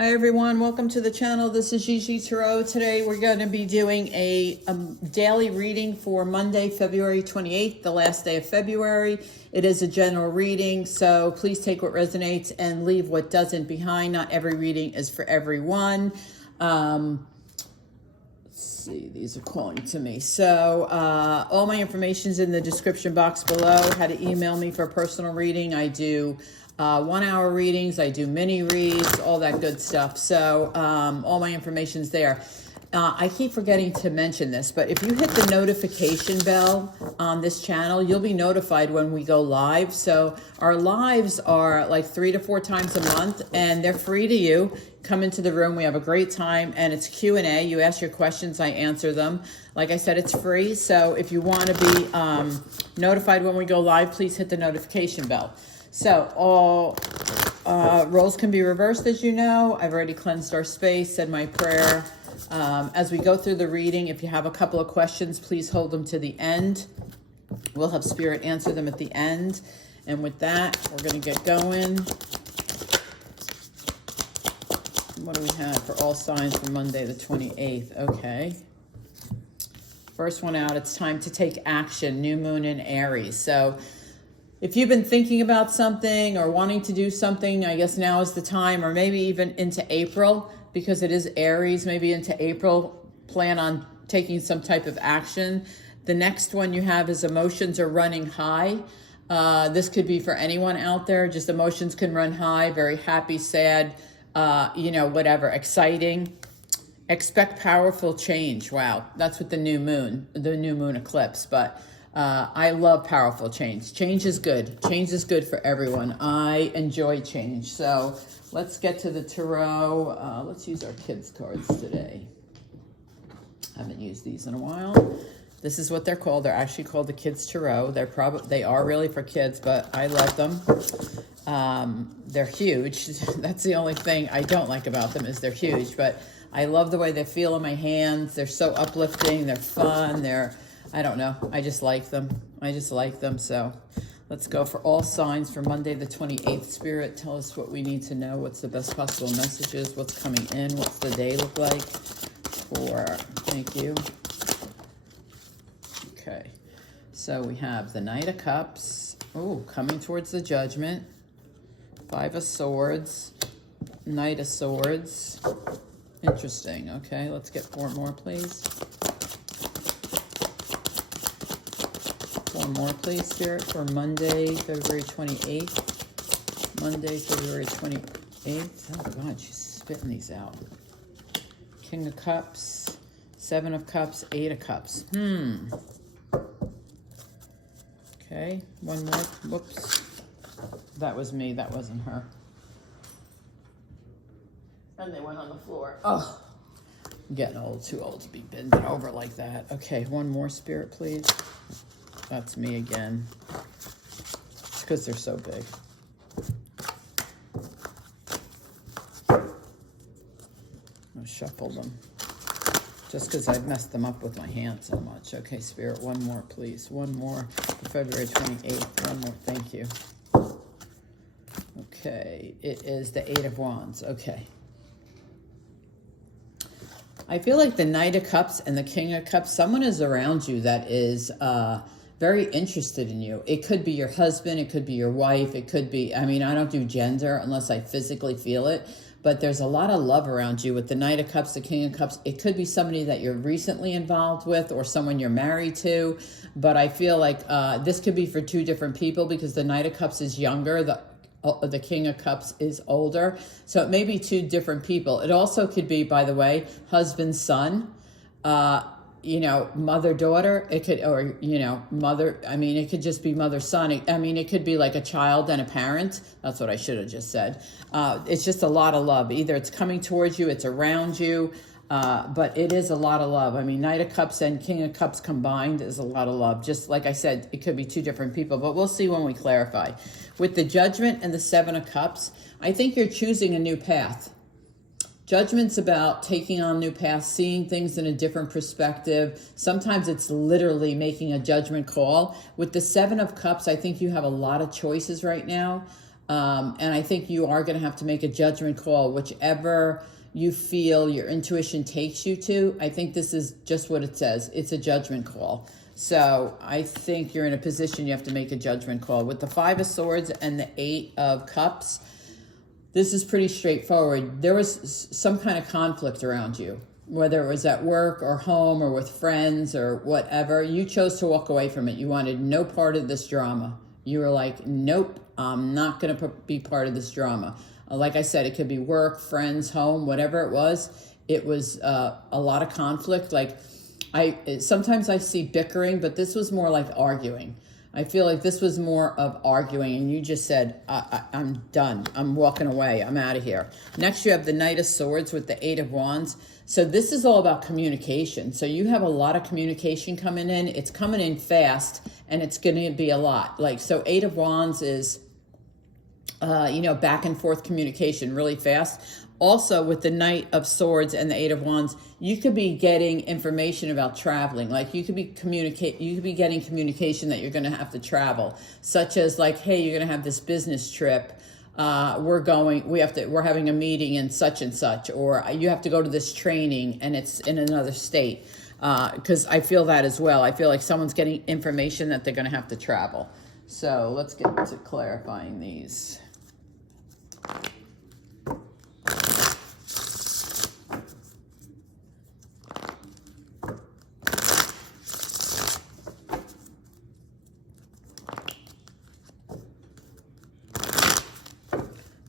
Hi everyone, welcome to the channel. This is Gigi Tarot. Today we're going to be doing a daily reading for Monday, February 28th, the last day of February. It is a general reading, so please take what resonates and leave what doesn't behind. Not every reading is for everyone. Let's see, these are calling to me. So all my information is in the description box below. How to email me for a personal reading. I do 1 hour readings, I do mini reads, all that good stuff. So all my information's there. I keep forgetting to mention this, but if you hit the notification bell on this channel, you'll be notified when we go live. So our lives are like 3 to 4 times a month, and they're free to you. Come into the room, we have a great time, and it's Q&A. You ask your questions, I answer them. Like I said, it's free. So if you want to be notified when we go live, please hit the notification bell. So all roles can be reversed, as you know. I've already cleansed our space, said my prayer. As we go through the reading, if you have a couple of questions, please hold them to the end. We'll have Spirit answer them at the end. And with that, we're going to get going. What do we have for all signs for Monday the 28th? Okay. First one out, it's time to take action. New moon in Aries. So if you've been thinking about something or wanting to do something, I guess now is the time, or maybe even into April, because it is Aries, maybe into April, plan on taking some type of action. The next one you have is emotions are running high. This could be for anyone out there, just emotions can run high, very happy, sad, whatever, exciting. Expect powerful change. Wow, that's with the new moon eclipse, but I love powerful change. Change is good. Change is good for everyone. I enjoy change. So let's get to the tarot. Let's use our kids' cards today. Haven't used these in a while. This is what they're called. They're actually called the Kids Tarot. They are really for kids, but I love them. They're huge. That's the only thing I don't like about them, is they're huge, but I love the way they feel in my hands. They're so uplifting. They're fun. I don't know. I just like them. So let's go for all signs for Monday the 28th. Spirit, tell us what we need to know. What's the best possible messages? What's coming in? What's the day look like? Thank you. Okay. So we have the Knight of Cups. Oh, coming towards the Judgment. 5 of Swords. Knight of Swords. Interesting. Okay, let's get 4 more, please. 4 more, please, Spirit, for Monday, February 28th. Monday, February 28th. Oh, God, she's spitting these out. King of Cups, 7 of Cups, 8 of Cups. Okay, 1 more. Whoops. That was me. That wasn't her. And they went on the floor. Oh, I'm getting old, too old to be bending over like that. Okay, 1 more, Spirit, please. That's me again. It's because they're so big. I'll shuffle them. Just because I've messed them up with my hands so much. Okay, Spirit, 1 more, please. 1 more for February 28th. 1 more, thank you. Okay, it is the 8 of Wands. Okay. I feel like the Knight of Cups and the King of Cups, someone is around you that is very interested in you. It could be your husband, it could be your wife, it could be, I don't do gender unless I physically feel it, but there's a lot of love around you with the Knight of Cups, the King of Cups. It could be somebody that you're recently involved with or someone you're married to, but I feel like this could be for 2 different people, because the Knight of Cups is younger, the King of Cups is older. So it may be 2 different people. It also could be, by the way, husband, son, mother, daughter. It could, or, mother, it could just be mother, son. It could be like a child and a parent. That's what I should have just said. It's just a lot of love. Either it's coming towards you, it's around you, but it is a lot of love. Knight of Cups and King of Cups combined is a lot of love. Just like I said, it could be 2 different people, but we'll see when we clarify. With the Judgment and the 7 of Cups, I think you're choosing a new path. Judgment's about taking on new paths, seeing things in a different perspective. Sometimes it's literally making a judgment call. With the 7 of Cups, I think you have a lot of choices right now. And I think you are going to have to make a judgment call, whichever you feel your intuition takes you to. I think this is just what it says. It's a judgment call. So I think you're in a position you have to make a judgment call. With the Five of Swords and the Eight of Cups, this is pretty straightforward. There was some kind of conflict around you, whether it was at work or home or with friends or whatever. You chose to walk away from it. You wanted no part of this drama. You were like, nope, I'm not going to be part of this drama. Like I said, it could be work, friends, home, whatever it was. It was a lot of conflict. Like sometimes I see bickering, but this was more like arguing. I feel like this was more of arguing, and you just said, I'm done. I'm walking away. I'm out of here. Next, you have the Knight of Swords with the Eight of Wands. So this is all about communication. So you have a lot of communication coming in. It's coming in fast, and it's going to be a lot. Like, so Eight of Wands is, back and forth communication really fast. Also, with the Knight of Swords and the Eight of Wands, you could be getting information about traveling. Like you could be getting communication that you're going to have to travel, such as like, hey, you're going to have this business trip. We're having a meeting in such and such, or you have to go to this training and it's in another state. Because I feel that as well. I feel like someone's getting information that they're going to have to travel. So let's get to clarifying these.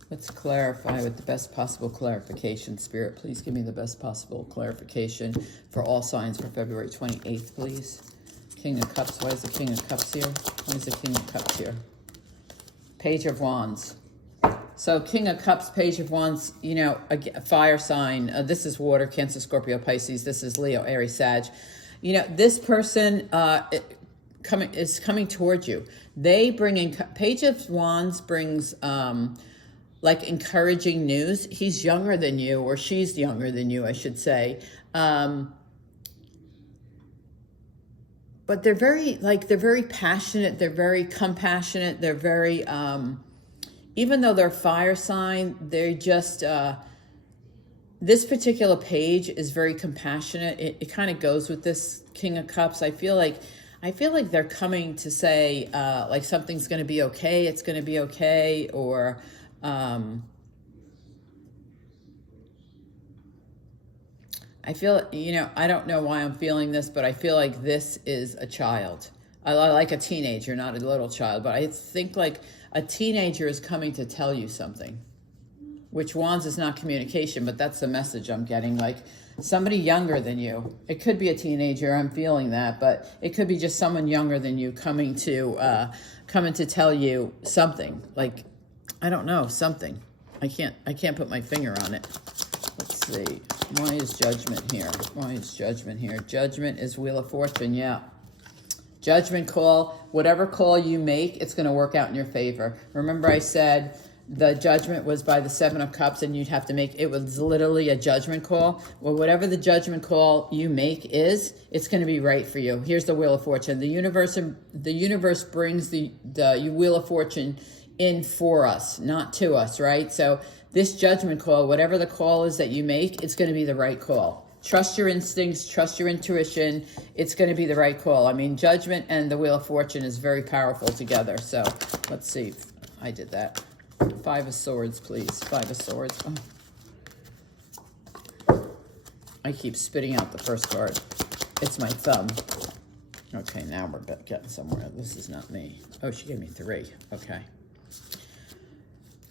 Let's clarify with the best possible clarification. Spirit, please give me the best possible clarification for all signs for February 28th, please. King of Cups. Why is the King of Cups here? Why is the King of Cups here? Page of Wands. So King of Cups, Page of Wands, a fire sign. This is water, Cancer, Scorpio, Pisces. This is Leo, Aries, Sag. This person is coming towards you. They bring in, Page of Wands brings like encouraging news. He's younger than you, or she's younger than you, I should say. But they're very passionate. They're very compassionate. They're very, even though they're fire sign, they're just, this particular page is very compassionate. It kind of goes with this King of Cups. I feel like they're coming to say, like something's going to be okay. It's going to be okay. Or, I feel, I don't know why I'm feeling this, but I feel like this is a child. I like a teenager, not a little child, but I think like a teenager is coming to tell you something, which Wands is not communication, but that's the message I'm getting. Like somebody younger than you. It could be a teenager. I'm feeling that, but it could be just someone younger than you coming to tell you something. Like, I don't know, something. I can't put my finger on it. Let's see. Why is Judgment here? Why is Judgment here? Judgment is Wheel of Fortune, yeah. Judgment call. Whatever call you make, it's going to work out in your favor. Remember I said the judgment was by the Seven of Cups, and you'd have to make, it was literally a judgment call. Well, whatever the judgment call you make is, it's going to be right for you. Here's the Wheel of Fortune. The universe brings the Wheel of Fortune in for us, not to us, right? So this judgment call, whatever the call is that you make, it's going to be the right call. Trust your instincts, trust your intuition. It's going to be the right call. I mean, Judgment and the Wheel of Fortune is very powerful together. So let's see. I did that. Five of Swords, please. Five of Swords. Oh. I keep spitting out the first card. It's my thumb. Okay, now we're getting somewhere. This is not me. Oh, she gave me 3. Okay.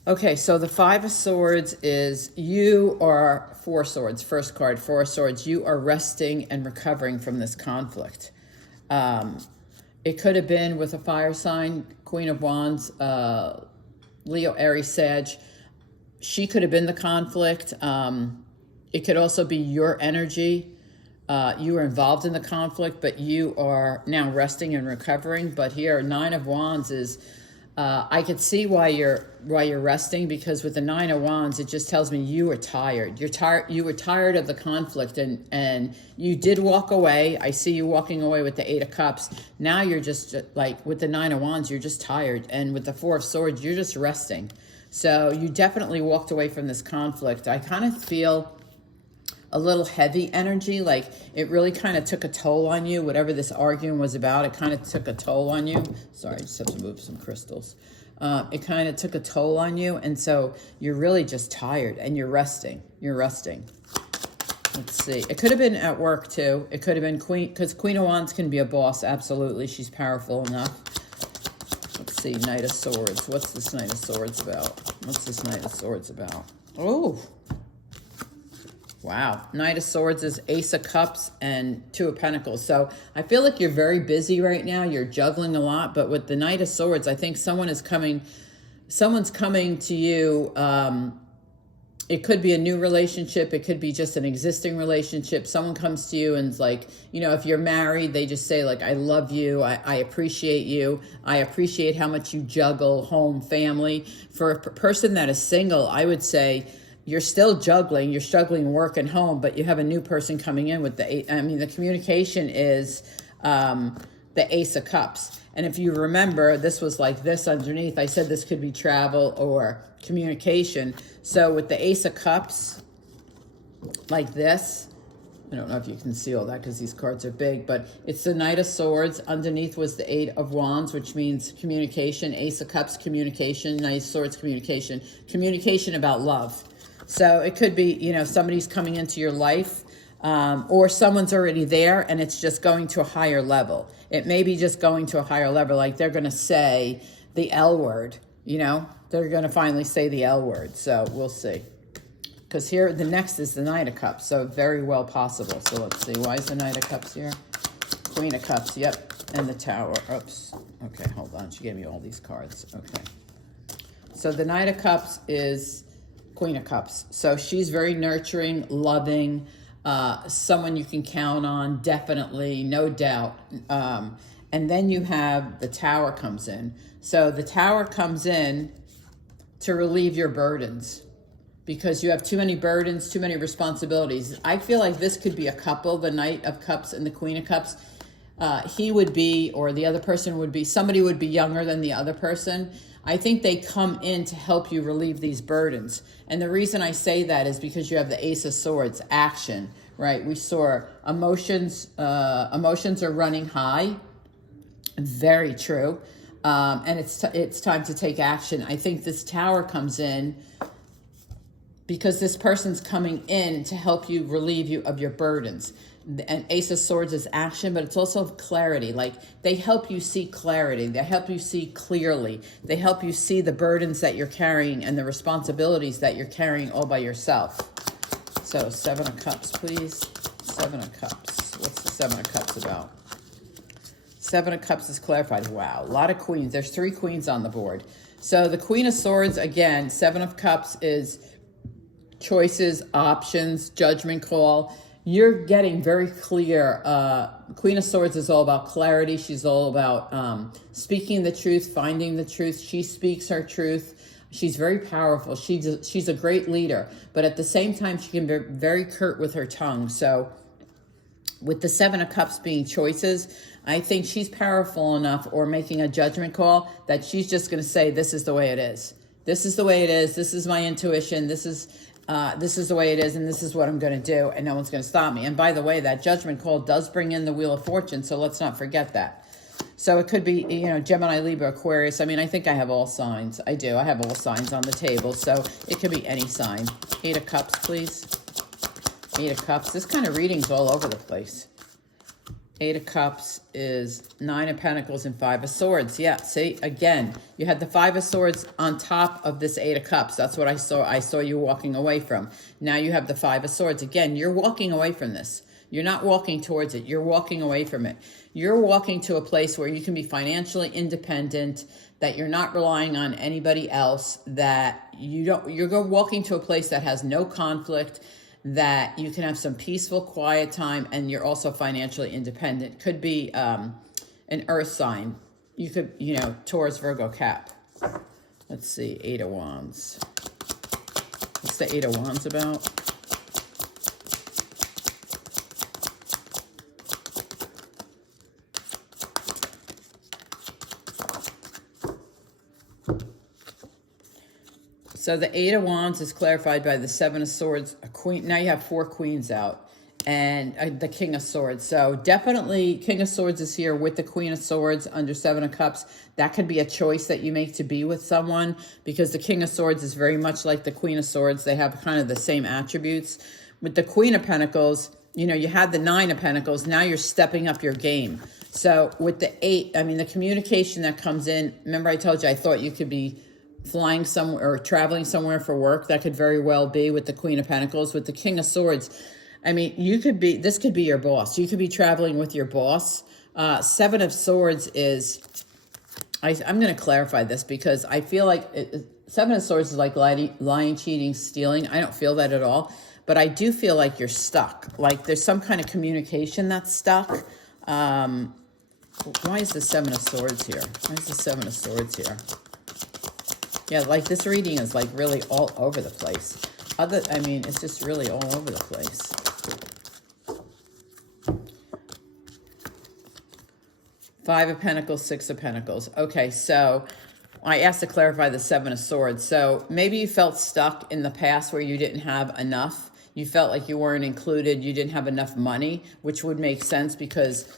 Okay, so the Five of Swords is you are 4 swords. First card, 4 swords. You are resting and recovering from this conflict. It could have been with a fire sign, Queen of Wands, Leo, Aries, Sag. She could have been the conflict. It could also be your energy. You were involved in the conflict, but you are now resting and recovering. But here, 9 of Wands is, I could see why you're resting, because with the 9 of Wands, it just tells me you were tired. You were tired of the conflict, and you did walk away. I see you walking away with the 8 of Cups. Now you're just like with the 9 of Wands, you're just tired. And with the 4 of Swords, you're just resting. So you definitely walked away from this conflict. I kind of feel a little heavy energy, like it really kind of took a toll on you. Whatever this arguing was about, it kind of took a toll on you. Sorry, I just have to move some crystals. It kind of took a toll on you, and so you're really just tired and you're resting. You're resting. Let's see. It could have been at work too. It could have been Queen, because Queen of Wands can be a boss. Absolutely. She's powerful enough. Let's see. Knight of Swords. What's this Knight of Swords about? What's this Knight of Swords about? Oh, wow. Knight of Swords is Ace of Cups and Two of Pentacles. So I feel like you're very busy right now. You're juggling a lot. But with the Knight of Swords, I think someone's coming to you. It could be a new relationship. It could be just an existing relationship. Someone comes to you and is like, you know, if you're married, they just say like, I love you. I appreciate you. I appreciate how much you juggle home, family. For a person that is single, I would say you're still juggling. You're struggling work and home, but you have a new person coming in with the communication is the Ace of Cups. And if you remember, this was like this underneath. I said this could be travel or communication. So with the Ace of Cups, like this, I don't know if you can see all that because these cards are big, but it's the Knight of Swords. Underneath was the Eight of Wands, which means communication. Ace of Cups, communication. Knight of Swords, communication. Communication about love. So it could be, you know, somebody's coming into your life, or someone's already there and it's just going to a higher level. It may be just going to a higher level, like they're going to say the L word, you know, they're going to finally say the L word. So we'll see. Because here, the next is the Knight of Cups, so very well possible. So let's see, why is the Knight of Cups here? Queen of Cups, yep, and the Tower. Oops, okay, hold on, she gave me all these cards, okay. So the Knight of Cups is Queen of Cups. So she's very nurturing, loving, someone you can count on, definitely, no doubt. And then you have the Tower comes in. So the Tower comes in to relieve your burdens because you have too many burdens, too many responsibilities. I feel like this could be a couple, the Knight of Cups and the Queen of Cups. He would be, or the other person would be, somebody would be younger than the other person. I think they come in to help you relieve these burdens. And the reason I say that is because you have the Ace of Swords, action, right? We saw emotions are running high. Very true. And it's time to take action. I think this Tower comes in because this person's coming in to help you relieve you of your burdens. And Ace of Swords is action, but it's also clarity. Like they help you see clarity. They help you see clearly. They help you see the burdens that you're carrying and the responsibilities that you're carrying all by yourself. So 7 of Cups, please. 7 of Cups. What's the 7 of Cups about? 7 of Cups is clarified. Wow, a lot of queens. There's 3 queens on the board. So the Queen of Swords, again, 7 of Cups is choices, options, judgment call. You're getting very clear. Queen of Swords is all about clarity. She's all about speaking the truth, finding the truth. She speaks her truth. She's very powerful. She's a great leader, but at the same time, she can be very curt with her tongue. So with the 7 of Cups being choices, I think she's powerful enough or making a judgment call that she's just going to say, this is the way it is. This is the way it is. This is my intuition. This is the way it is, and this is what I'm going to do, and no one's going to stop me. And by the way, that judgment call does bring in the Wheel of Fortune, so let's not forget that. So it could be, you know, Gemini, Libra, Aquarius. I mean, I think I have all signs. I do. I have all signs on the table, so it could be any sign. 8 of Cups, please. 8 of Cups. This kind of reading's all over the place. 8 of Cups is 9 of Pentacles and 5 of Swords. Yeah, see, again, you had the 5 of Swords on top of this 8 of Cups. That's what I saw. I saw you walking away from. Now you have the 5 of Swords. Again, you're walking away from this. You're not walking towards it. You're walking away from it. You're walking to a place where you can be financially independent, that you're not relying on anybody else, that you're walking to a place that has no conflict, that you can have some peaceful, quiet time, and you're also financially independent. Could be an earth sign. You could, you know, Taurus, Virgo, Cap. Let's see, 8 of Wands. What's the 8 of Wands about? So the Eight of Wands is clarified by the Seven of Swords, a Queen. Now you have 4 queens out, and the King of Swords. So definitely King of Swords is here with the Queen of Swords under Seven of Cups. That could be a choice that you make to be with someone, because the King of Swords is very much like the Queen of Swords. They have kind of the same attributes. With the Queen of Pentacles, you know, you had the Nine of Pentacles. Now you're stepping up your game. So with the 8, I mean, the communication that comes in, remember I told you I thought you could be flying somewhere or traveling somewhere for work. That could very well be with the Queen of Pentacles. With the King of Swords, I mean, this could be your boss. You could be traveling with your boss. Seven of Swords is, I'm going to clarify this because I feel like Seven of Swords is like lying, cheating, stealing. I don't feel that at all. But I do feel like you're stuck. Like there's some kind of communication that's stuck. Why is the Seven of Swords here? Why is the Seven of Swords here? Yeah, like this reading is like really all over the place. I mean, it's just really all over the place. Five of Pentacles, Six of Pentacles. Okay, so I asked to clarify the Seven of Swords. So maybe you felt stuck in the past where you didn't have enough. You felt like you weren't included. You didn't have enough money, which would make sense because,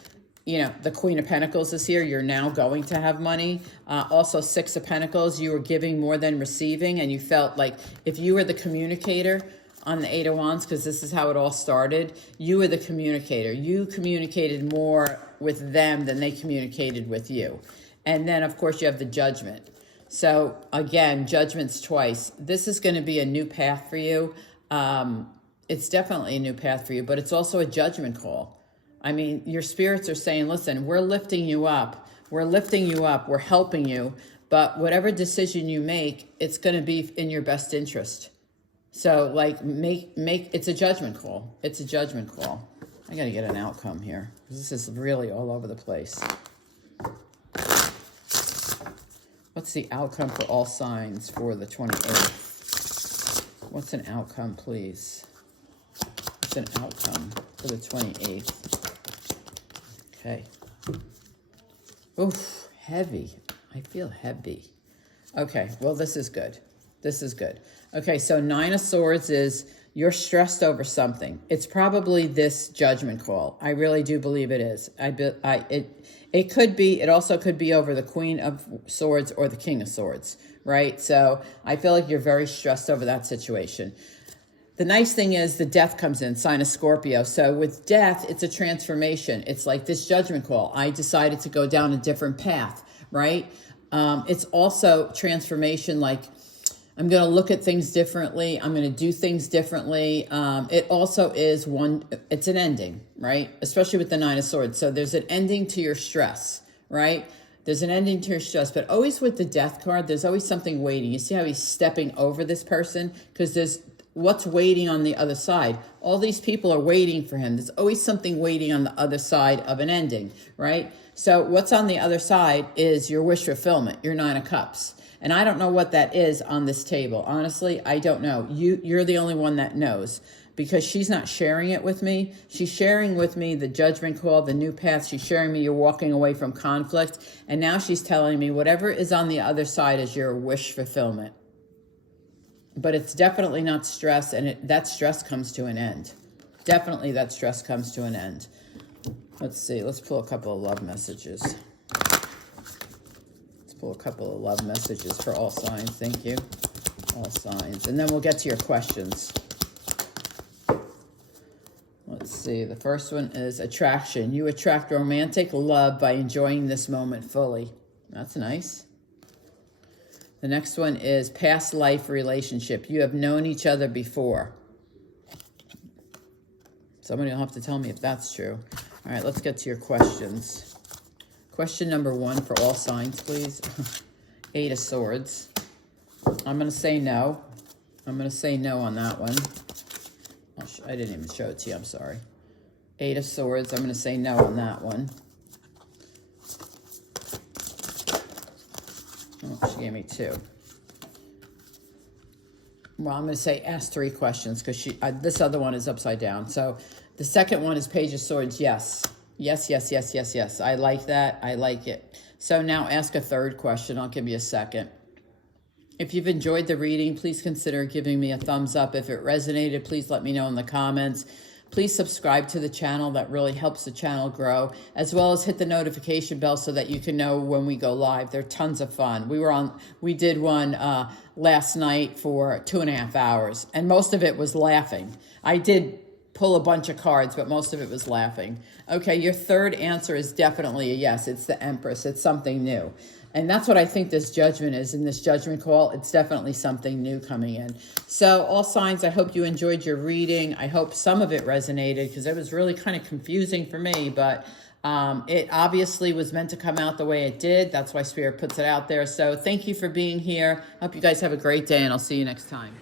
you know, the Queen of Pentacles is here. You're now going to have money. Also, Six of Pentacles, you were giving more than receiving. And you felt like if you were the communicator on the Eight of Wands, because this is how it all started, you were the communicator. You communicated more with them than they communicated with you. And then, of course, you have the Judgment. So, again, Judgment's twice. This is going to be a new path for you. It's definitely a new path for you, but it's also a judgment call. I mean, your spirits are saying, listen, we're lifting you up. We're lifting you up. We're helping you. But whatever decision you make, it's going to be in your best interest. So, like, it's a judgment call. It's a judgment call. I got to get an outcome here. This is really all over the place. What's the outcome for all signs for the 28th? What's an outcome, please? What's an outcome for the 28th? Okay. Oof, heavy. I feel heavy. Okay, well, this is good. This is good. Okay, so Nine of Swords is you're stressed over something. It's probably this judgment call. I really do believe it is. It could be, it also could be over the Queen of Swords or the King of Swords, right? So I feel like you're very stressed over that situation. The nice thing is the Death comes in, sign of Scorpio. So with Death, it's a transformation. It's like this judgment call. I decided to go down a different path, right? It's also transformation, like I'm going to look at things differently. I'm going to do things differently. It also is it's an ending, right? Especially with the Nine of Swords. So there's an ending to your stress, right? There's an ending to your stress, but always with the Death card, there's always something waiting. You see how he's stepping over this person? Because there's what's waiting on the other side. All these people are waiting for him. There's always something waiting on the other side of an ending, right? So what's on the other side is your wish fulfillment, your Nine of Cups. And I don't know what that is on this table. Honestly, I don't know. You're the only one that knows, because she's not sharing it with me. She's sharing with me the judgment call, the new path. She's sharing me you're walking away from conflict. And now she's telling me whatever is on the other side is your wish fulfillment. But it's definitely not stress, and that stress comes to an end. Definitely that stress comes to an end. Let's see. Let's pull a couple of love messages. Let's pull a couple of love messages for all signs. Thank you. All signs. And then we'll get to your questions. Let's see. The first one is attraction. You attract romantic love by enjoying this moment fully. That's nice. The next one is past life relationship. You have known each other before. Somebody will have to tell me if that's true. All right, let's get to your questions. Question number 1 for all signs, please. Eight of Swords. I'm going to say no. I'm going to say no on that one. I didn't even show it to you. I'm sorry. Eight of Swords. I'm going to say no on that one. Oh, she gave me 2. Well, I'm going to say ask 3 questions because this other one is upside down. So the second one is Page of Swords. Yes. Yes, yes, yes, yes, yes. I like that. I like it. So now ask a third question. I'll give you a second. If you've enjoyed the reading, please consider giving me a thumbs up. If it resonated, please let me know in the comments. Please subscribe to the channel. That really helps the channel grow, as well as hit the notification bell so that you can know when we go live. They're tons of fun. We did one last night for 2.5 hours, and most of it was laughing. I did pull a bunch of cards, but most of it was laughing. Okay, your third answer is definitely a yes. It's the Empress. It's something new. And that's what I think this judgment is. In this judgment call, it's definitely something new coming in. So all signs, I hope you enjoyed your reading. I hope some of it resonated, because it was really kind of confusing for me, but it obviously was meant to come out the way it did. That's why Spirit puts it out there. So thank you for being here. I hope you guys have a great day, and I'll see you next time.